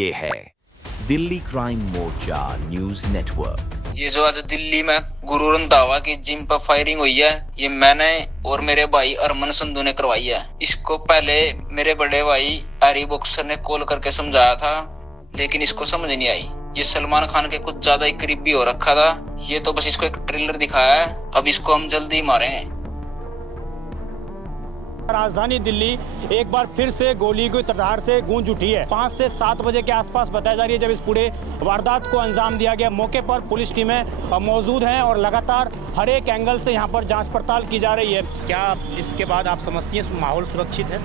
ये है दिल्ली क्राइम मोर्चा news network. ये जो आज दिल्ली में गुरु रंधावा की जिम पर फायरिंग हुई है, ये मैंने और मेरे भाई अरमान संधू ने करवाई है। इसको पहले मेरे बड़े भाई हैरी बॉक्सर ने कॉल करके समझाया था, लेकिन इसको समझ नहीं आई। ये सलमान खान के कुछ ज्यादा ही करीबी हो रखा था। ये तो बस इसको एक ट्रेलर दिखाया है, अब इसको हम जल्दी ही मारेंगे। राजधानी दिल्ली एक बार फिर से गोली की तड़ाहट से गूंज उठी है। 5 से 7 बजे के आसपास बताया जा रही है जब इस पूरे वारदात को अंजाम दिया गया। मौके पर पुलिस टीमें मौजूद हैं और लगातार हर एक एंगल से यहां पर जांच पड़ताल की जा रही है। क्या इसके बाद आप समझती हैं माहौल सुरक्षित है?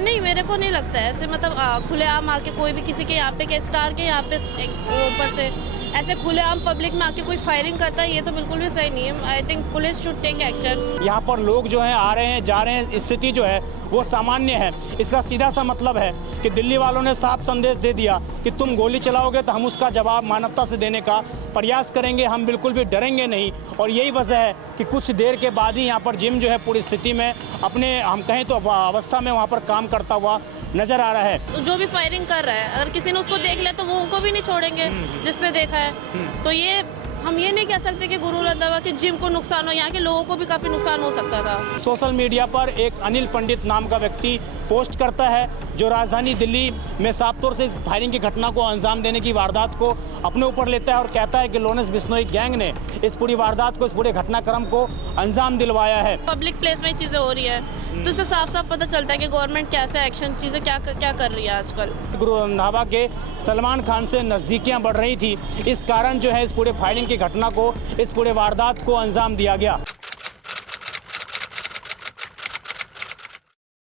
नहीं, मेरे को नहीं लगता है ऐसे, मतलब खुलेआम आके कोई भी किसी के यहाँ पे के स्टार के यहाँ पे ऊपर से ऐसे खुलेआम पब्लिक में आके कोई फायरिंग करता है, ये तो बिल्कुल भी सही नहीं है। I think police should take action. यहाँ पर लोग जो हैं आ रहे हैं जा रहे हैं, स्थिति जो है वो सामान्य है। इसका सीधा सा मतलब है कि दिल्ली वालों ने साफ संदेश दे दिया कि तुम गोली चलाओगे तो हम उसका जवाब मानवता से देने का प्रयास करेंगे, हम बिल्कुल भी डरेंगे नहीं। और यही वजह है कि कुछ देर के बाद ही यहाँ पर जिम जो है पूरी स्थिति में अपने हम कहें तो अवस्था में वहाँ पर काम करता हुआ नजर आ रहा है। जो भी फायरिंग कर रहा है, अगर किसी ने उसको देख लिया तो वो उनको भी नहीं छोड़ेंगे जिसने देखा है। तो ये हम ये नहीं कह सकते कि गुरु रंधावा की जिम को नुकसान हो, यहाँ के लोगों को भी काफी नुकसान हो सकता था। सोशल मीडिया पर एक अनिल पंडित नाम का व्यक्ति पोस्ट करता है जो राजधानी दिल्ली में साफ तौर से इस फायरिंग की घटना को अंजाम देने की वारदात को अपने ऊपर लेता है और कहता है कि लॉरेंस बिश्नोई गैंग ने इस पूरी वारदात को, इस पूरे घटनाक्रम को अंजाम दिलवाया है। पब्लिक प्लेस में चीजें हो रही है तो इससे साफ साफ पता चलता है कि गवर्नमेंट कैसे एक्शन चीजें क्या कर रही है आजकल। गुरु रंधावा के सलमान खान से नजदीकियां बढ़ रही थी, इस कारण जो है इस पूरे फायरिंग की घटना को, इस पूरे वारदात को अंजाम दिया गया।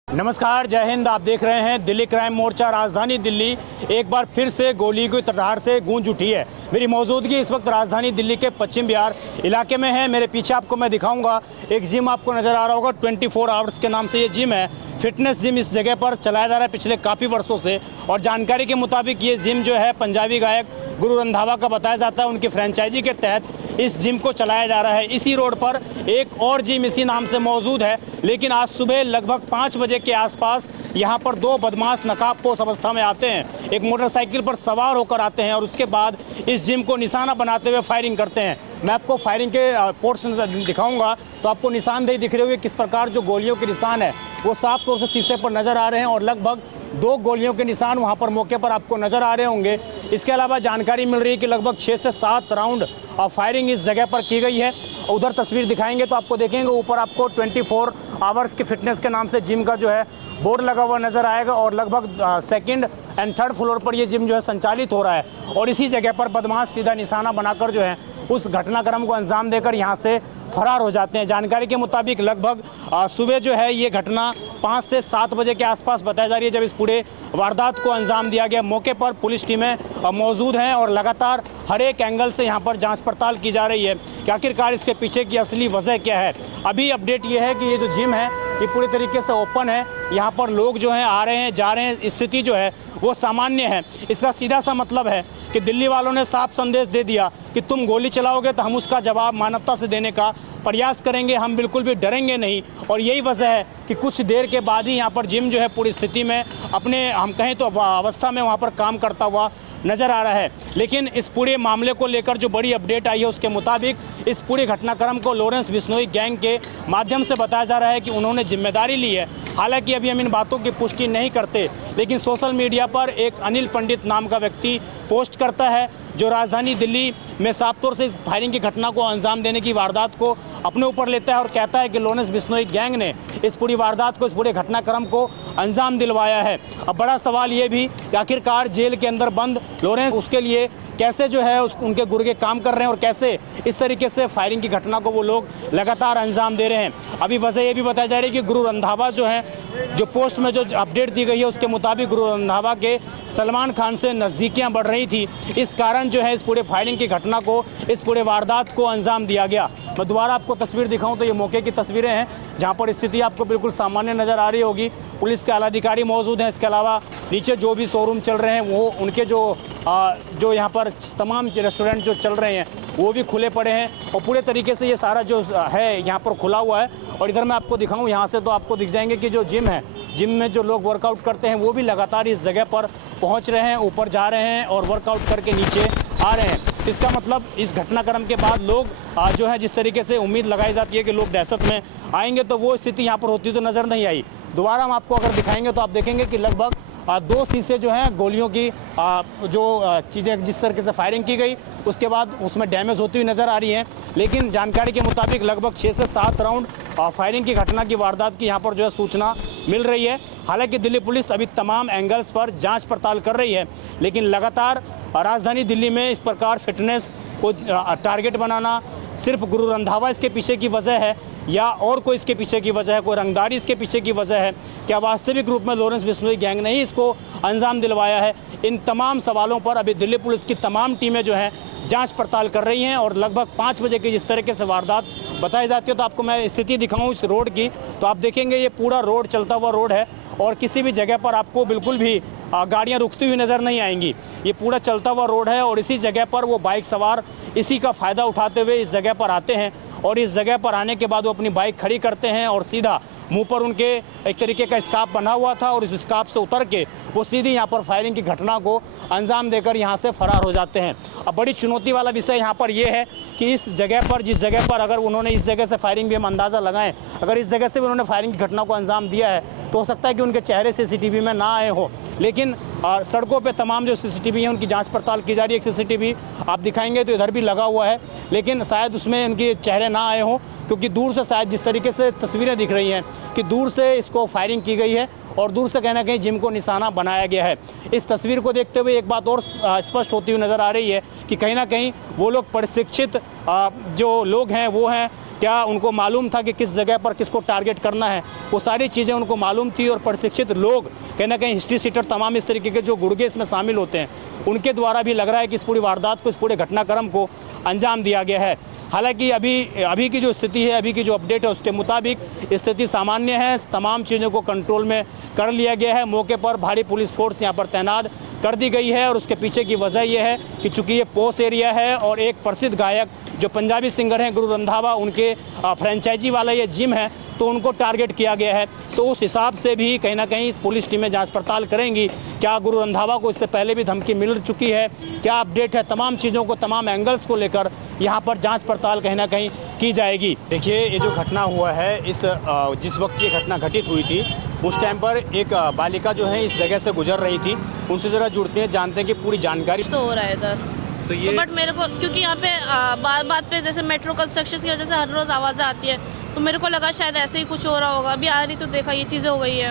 नमस्कार, जय हिंद। आप देख रहे हैं दिल्ली क्राइम मोर्चा। राजधानी दिल्ली एक बार फिर से गोली की तड़ाहट से गूंज उठी है। मेरी मौजूदगी इस वक्त राजधानी दिल्ली के पश्चिम बिहार इलाके में है। मेरे पीछे आपको मैं दिखाऊंगा एक जिम आपको नज़र आ रहा होगा, 24 आवर्स के नाम से ये जिम है। फिटनेस जिम इस जगह पर चलाया जा रहा है पिछले काफ़ी वर्षों से। और जानकारी के मुताबिक ये जिम जो है पंजाबी गायक गुरु रंधावा का बताया जाता है, उनकी फ्रेंचाइजी के तहत इस जिम को चलाया जा रहा है। इसी रोड पर एक और जिम इसी नाम से मौजूद है, लेकिन आज सुबह लगभग 5 बजे के आसपास यहाँ पर 2 बदमाश नकाबपोश अवस्था में आते हैं, एक मोटरसाइकिल पर सवार होकर आते हैं और उसके बाद इस जिम को निशाना बनाते हुए फायरिंग करते हैं। मैं आपको फायरिंग के पोर्शन दिखाऊंगा तो आपको निशानदेही दिख रही होगी, किस प्रकार जो गोलियों के निशान है वो साफ तौर से शीशे पर नज़र आ रहे हैं और लगभग 2 गोलियों के निशान वहाँ पर मौके पर आपको नज़र आ रहे होंगे। इसके अलावा जानकारी मिल रही है कि लगभग 6 से 7 राउंड फायरिंग इस जगह पर की गई है। उधर तस्वीर दिखाएंगे तो आपको देखेंगे ऊपर आपको 24 आवर्स की फिटनेस के नाम से जिम का जो है बोर्ड लगा हुआ नज़र आएगा और लगभग 2nd एंड 3rd फ्लोर पर ये जिम जो है संचालित हो रहा है। और इसी जगह पर बदमाश सीधा निशाना बनाकर जो है उस घटनाक्रम को अंजाम देकर यहाँ से फरार हो जाते हैं। जानकारी के मुताबिक लगभग सुबह जो है ये घटना 5 से 7 बजे के आसपास बताया जा रही है जब इस पूरे वारदात को अंजाम दिया गया। मौके पर पुलिस टीमें मौजूद हैं और लगातार हर एक एंगल से यहाँ पर जांच पड़ताल की जा रही है कि आखिरकार इसके पीछे की असली वजह क्या है। अभी अपडेट ये है कि ये जो जिम है ये पूरी तरीके से ओपन है, यहाँ पर लोग जो हैं आ रहे हैं जा रहे हैं, स्थिति जो है वो सामान्य है। इसका सीधा सा मतलब है कि दिल्ली वालों ने साफ संदेश दे दिया कि तुम गोली चलाओगे तो हम उसका जवाब मानवता से देने का प्रयास करेंगे, हम बिल्कुल भी डरेंगे नहीं। और यही वजह है कि कुछ देर के बाद ही यहाँ पर जिम जो है पूरी स्थिति में अपने हम कहें तो अवस्था में वहाँ पर काम करता हुआ नज़र आ रहा है। लेकिन इस पूरे मामले को लेकर जो बड़ी अपडेट आई है उसके मुताबिक इस पूरे घटनाक्रम को लॉरेंस बिश्नोई गैंग के माध्यम से बताया जा रहा है कि उन्होंने जिम्मेदारी ली है। हालांकि अभी हम इन बातों की पुष्टि नहीं करते, लेकिन सोशल मीडिया पर एक अनिल पंडित नाम का व्यक्ति पोस्ट करता है जो राजधानी दिल्ली में साफ तौर से इस फायरिंग की घटना को अंजाम देने की वारदात को अपने ऊपर लेता है और कहता है कि लॉरेंस बिश्नोई गैंग ने इस पूरी वारदात को, इस पूरे घटनाक्रम को अंजाम दिलवाया है। अब बड़ा सवाल ये भी कि आखिरकार जेल के अंदर बंद लॉरेंस उसके लिए कैसे जो है उनके गुर्गे काम कर रहे हैं और कैसे इस तरीके से फायरिंग की घटना को वो लोग लगातार अंजाम दे रहे हैं। अभी वजह ये भी बताई जा रही है कि गुरु रंधावा जो है, जो पोस्ट में जो अपडेट दी गई है उसके मुताबिक गुरु रंधावा के सलमान खान से नज़दीकियां बढ़ रही थी, इस कारण जो है इस पूरे फायरिंग की घटना को, इस पूरे वारदात को अंजाम दिया गया। मैं दोबारा आपको तस्वीर दिखाऊं तो ये मौके की तस्वीरें हैं जहां पर स्थिति आपको बिल्कुल सामान्य नज़र आ रही होगी। पुलिस के आलाधिकारी मौजूद हैं। इसके अलावा नीचे जो भी शोरूम चल रहे हैं वो उनके जो यहाँ पर तमाम रेस्टोरेंट जो चल रहे हैं वो भी खुले पड़े हैं और पूरे तरीके से ये सारा जो है यहाँ पर खुला हुआ है और इधर मैं आपको दिखाऊं यहाँ से तो आपको दिख जाएंगे कि जो जिम है, जिम में जो लोग वर्कआउट करते हैं वो भी लगातार इस जगह पर पहुँच रहे हैं, ऊपर जा रहे हैं और वर्कआउट करके नीचे आ रहे हैं। इसका मतलब इस घटनाक्रम के बाद लोग जो है जिस तरीके से उम्मीद लगाई जाती है कि लोग दहशत में आएंगे, तो वो स्थिति यहाँ पर होती तो नज़र नहीं आई। दोबारा हम आपको अगर दिखाएंगे तो आप देखेंगे कि लगभग 2 शीशे जो हैं गोलियों की जो चीज़ें जिस तरीके से फायरिंग की गई उसके बाद उसमें डैमेज होती हुई नज़र आ रही हैं। लेकिन जानकारी के मुताबिक लगभग 6 से 7 राउंड फायरिंग की घटना की वारदात की यहाँ पर जो है सूचना मिल रही है। हालांकि दिल्ली पुलिस अभी तमाम एंगल्स पर जांच पड़ताल कर रही है, लेकिन लगातार राजधानी दिल्ली में इस प्रकार फिटनेस को टारगेट बनाना सिर्फ गुरु रंधावा इसके पीछे की वजह है या और कोई इसके पीछे की वजह है, कोई रंगदारी इसके पीछे की वजह है, क्या वास्तविक रूप में लॉरेंस बिश्नोई गैंग ने ही इसको अंजाम दिलवाया है? इन तमाम सवालों पर अभी दिल्ली पुलिस की तमाम टीमें जो हैं जांच पड़ताल कर रही हैं और लगभग 5 बजे की जिस तरीके से वारदात बताई जाती है, तो आपको मैं स्थिति दिखाऊं इस रोड की तो आप देखेंगे ये पूरा रोड चलता हुआ रोड है और किसी भी जगह पर आपको बिल्कुल भी गाड़ियाँ रुकती हुई नज़र नहीं आएंगी। ये पूरा चलता हुआ रोड है और इसी जगह पर वो बाइक सवार इसी का फ़ायदा उठाते हुए इस जगह पर आते हैं और इस जगह पर आने के बाद वो अपनी बाइक खड़ी करते हैं और सीधा मुंह पर उनके एक तरीके का स्कार्फ बना हुआ था और इस स्कार्फ से उतर के वो सीधी यहाँ पर फायरिंग की घटना को अंजाम देकर यहाँ से फरार हो जाते हैं। अब बड़ी चुनौती वाला विषय यहाँ पर ये है कि इस जगह पर जिस जगह पर अगर उन्होंने इस जगह से फायरिंग भी हम अंदाज़ा लगाएं, अगर इस जगह से भी उन्होंने फायरिंग की घटना को अंजाम दिया है तो हो सकता है कि उनके चेहरे CCTV में ना आए हो, लेकिन सड़कों पे तमाम जो CCTV हैं उनकी जांच पड़ताल की जा रही है। एक CCTV आप दिखाएंगे तो इधर भी लगा हुआ है, लेकिन शायद उसमें इनके चेहरे ना आए हों क्योंकि दूर से शायद जिस तरीके से तस्वीरें दिख रही हैं कि दूर से इसको फायरिंग की गई है और दूर से कहीं ना कहीं जिम को निशाना बनाया गया है। इस तस्वीर को देखते हुए एक बात और स्पष्ट होती हुई नज़र आ रही है कि कहीं ना कहीं वो लोग प्रशिक्षित जो लोग हैं वो हैं, क्या उनको मालूम था कि किस जगह पर किसको टारगेट करना है, वो सारी चीज़ें उनको मालूम थी और प्रशिक्षित लोग कहीं ना कहीं हिस्ट्री सीटर तमाम इस तरीके के जो गुर्गे इसमें शामिल होते हैं उनके द्वारा भी लग रहा है कि इस पूरी वारदात को, इस पूरे घटनाक्रम को अंजाम दिया गया है। हालांकि अभी की जो स्थिति है, अभी की जो अपडेट है उसके मुताबिक स्थिति सामान्य है, तमाम चीज़ों को कंट्रोल में कर लिया गया है। मौके पर भारी पुलिस फोर्स यहाँ पर तैनात कर दी गई है और उसके पीछे की वजह यह है कि चूँकि ये पोस्ट एरिया है और एक प्रसिद्ध गायक जो पंजाबी सिंगर हैं गुरु रंधावा, उनके फ्रेंचाइजी वाला ये जिम है तो उनको टारगेट किया गया है। तो उस हिसाब से भी कहीं ना कहीं पुलिस टीमें जांच पड़ताल करेंगी, क्या गुरु रंधावा को इससे पहले भी धमकी मिल चुकी है, क्या अपडेट है, तमाम चीज़ों को, तमाम एंगल्स को लेकर यहाँ पर जांच पड़ताल कहीं ना कहीं की जाएगी। देखिए ये जो घटना हुआ है, जिस वक्त ये घटना घटित हुई थी उस टाइम पर एक बालिका जो है इस जगह से गुजर रही थी, उनसे ज़रा जुड़ते हैं, जानते हैं कि पूरी जानकारी तो हो रहा है इधर। तो ये बट मेरे को क्योंकि यहाँ पे बात पे जैसे मेट्रो कंस्ट्रक्शन की वजह से हर रोज़ आवाज़ें आती है तो मेरे को लगा शायद ऐसे ही कुछ हो रहा होगा। अभी आ रही तो देखा ये चीज़ें हो गई है।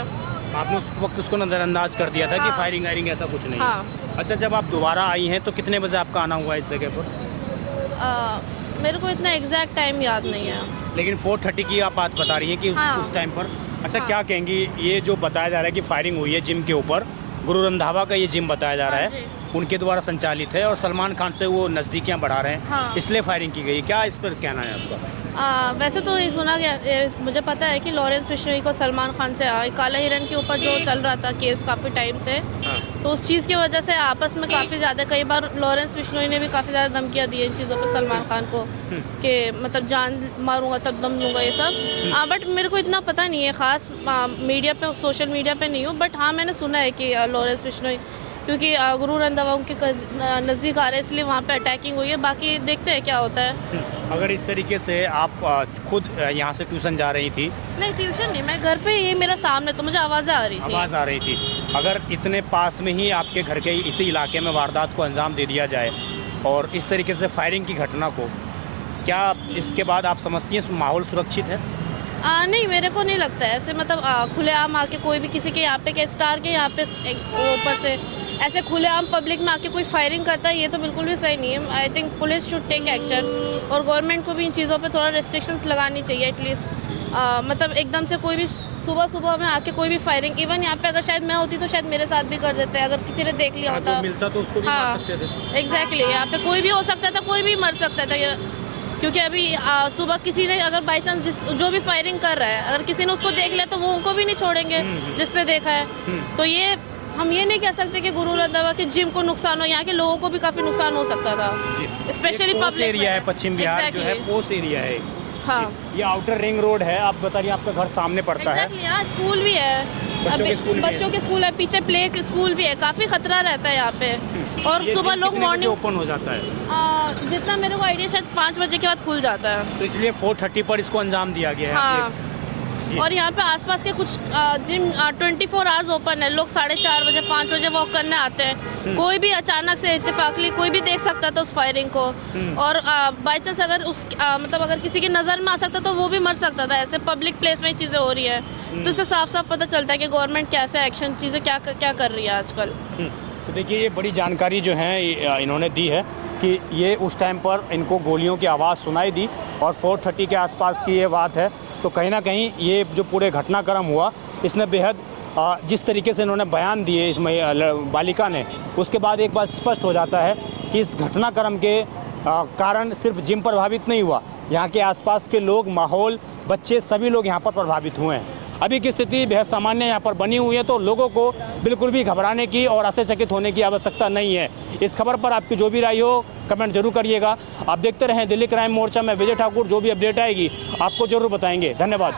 आपने उस वक्त उसको नज़रअंदाज कर दिया था कि हाँ। फायरिंग वायरिंग ऐसा कुछ नहीं है। हाँ। अच्छा, जब आप दोबारा आई हैं तो कितने बजे आपका आना हुआ इस जगह पर? मेरे को इतना एग्जैक्ट टाइम याद नहीं है, लेकिन 4:30 की आप बात बता रही हैं कि हाँ। उस टाइम पर। अच्छा, हाँ। क्या कहेंगी, ये जो बताया जा रहा है कि फायरिंग हुई है जिम के ऊपर, गुरु रंधावा का ये जिम बताया जा रहा हाँ है, जी। उनके द्वारा संचालित है और सलमान खान से वो नज़दीकियाँ बढ़ा रहे हैं, हाँ। इसलिए फायरिंग की गई, क्या इस पर कहना है आपका? वैसे तो ये सुना गया, मुझे पता है कि लॉरेंस बिश्नोई को सलमान खान से काला हिरन के ऊपर जो चल रहा था केस काफ़ी टाइम से, हाँ। तो उस चीज़ की वजह से आपस में काफ़ी ज़्यादा, कई बार लॉरेंस बिश्नोई ने भी काफ़ी ज़्यादा धमकियाँ दी इन चीज़ों पर सलमान खान को कि मतलब जान मारूंगा तब दम लूँगा ये सब। बट मेरे को इतना पता नहीं है ख़ास, मीडिया पे, सोशल मीडिया पे नहीं हूँ, बट हाँ मैंने सुना है कि लॉरेंस बिश्नोई क्योंकि गुरु रंधावा उनके नज़दीक आ रहे हैं इसलिए वहाँ पे अटैकिंग हुई है। बाकी देखते हैं क्या होता है। अगर इस तरीके से आप खुद यहाँ से ट्यूशन जा रही थी? नहीं ट्यूशन नहीं, मैं घर पे, ये मेरा सामने, तो मुझे आवाज़ें आ रही थी। आवाज़ आ रही थी। अगर इतने पास में ही आपके घर के इसी इलाके में वारदात को अंजाम दे दिया जाए और इस तरीके से फायरिंग की घटना को, क्या इसके बाद आप समझती हैं माहौल सुरक्षित है? नहीं मेरे को नहीं लगता है ऐसे, मतलब खुलेआम आके कोई भी किसी के यहाँ पे, के स्टार के यहाँ पे ऊपर से ऐसे खुलेआम पब्लिक में आके कोई फायरिंग करता है, ये तो बिल्कुल भी सही नहीं है। I think police should take action और गवर्नमेंट को भी इन चीज़ों पे थोड़ा रिस्ट्रिक्शंस लगानी चाहिए एटलीस्ट। मतलब एकदम से कोई भी सुबह सुबह में आके कोई भी फायरिंग, इवन यहाँ पे अगर शायद मैं होती तो शायद मेरे साथ भी कर देते, अगर किसी ने देख लिया होता। मिलता तो उसको भी मार सकते थे। एग्जैक्टली, यहाँ पे कोई भी हो सकता था, कोई भी मर सकता था, क्योंकि अभी सुबह किसी ने अगर बाई चांस जो भी फायरिंग कर रहा है अगर किसी ने उसको देख लिया तो वो उनको भी नहीं छोड़ेंगे जिसने देखा है। तो ये हम ये नहीं कह सकते कि गुरु रंधावा के जिम को नुकसान हो, यहाँ के लोगों को भी काफ़ी नुकसान हो सकता था, स्पेशली पब्लिक एरिया है, पश्चिम बिहार जो है पोस्ट एरिया है। हाँ ये आउटर रिंग रोड है, आप बता रही हैं आपका घर सामने पड़ता है। एग्जैक्टली, यहाँ स्कूल भी है, बच्चों के स्कूल भी है। बच्चों के स्कूल है, पीछे प्ले स्कूल भी है, काफ़ी खतरा रहता है यहाँ पे। और ये सुबह दिन लोग कितने बजे मॉर्निंग ओपन हो जाता है? जितना मेरे को आइडिया शायद 5 बजे के बाद खुल जाता है। तो इसलिए 4:30 पर इसको अंजाम दिया गया है। हाँ, जी। और यहाँ पे आसपास के कुछ जिम 24 आवर्स ओपन है। लोग 4:30 बजे 5 बजे वॉक करने आते हैं। कोई भी अचानक से इत्तेफाकली कोई भी देख सकता था उस फायरिंग को, और बाई चांस अगर उस मतलब अगर किसी की नज़र में आ सकता तो वो भी मर सकता था। ऐसे पब्लिक प्लेस में ही चीज़ें हो रही है, तो इससे साफ साफ पता चलता है कि गवर्नमेंट कैसे एक्शन चीज़ें क्या कर रही है आजकल। तो देखिए ये बड़ी जानकारी जो है इन्होंने दी है कि ये उस टाइम पर इनको गोलियों की आवाज़ सुनाई दी और 4:30 के आसपास की ये बात है। तो कहीं ना कहीं ये जो पूरे घटनाक्रम हुआ इसने बेहद जिस तरीके से इन्होंने बयान दिए इस बालिका ने, उसके बाद एक बात स्पष्ट हो जाता है कि इस घटनाक्रम के कारण सिर्फ जिम प्रभावित नहीं हुआ, यहाँ के आसपास के लोग, माहौल, बच्चे, सभी लोग यहाँ पर प्रभावित हुए हैं। अभी की स्थिति बेहद सामान्य यहाँ पर बनी हुई है, तो लोगों को बिल्कुल भी घबराने की और आश्चर्यचकित होने की आवश्यकता नहीं है। इस खबर पर आपकी जो भी राय हो कमेंट जरूर करिएगा। आप देखते रहें दिल्ली क्राइम मोर्चा में विजय ठाकुर, जो भी अपडेट आएगी आपको जरूर बताएंगे। धन्यवाद।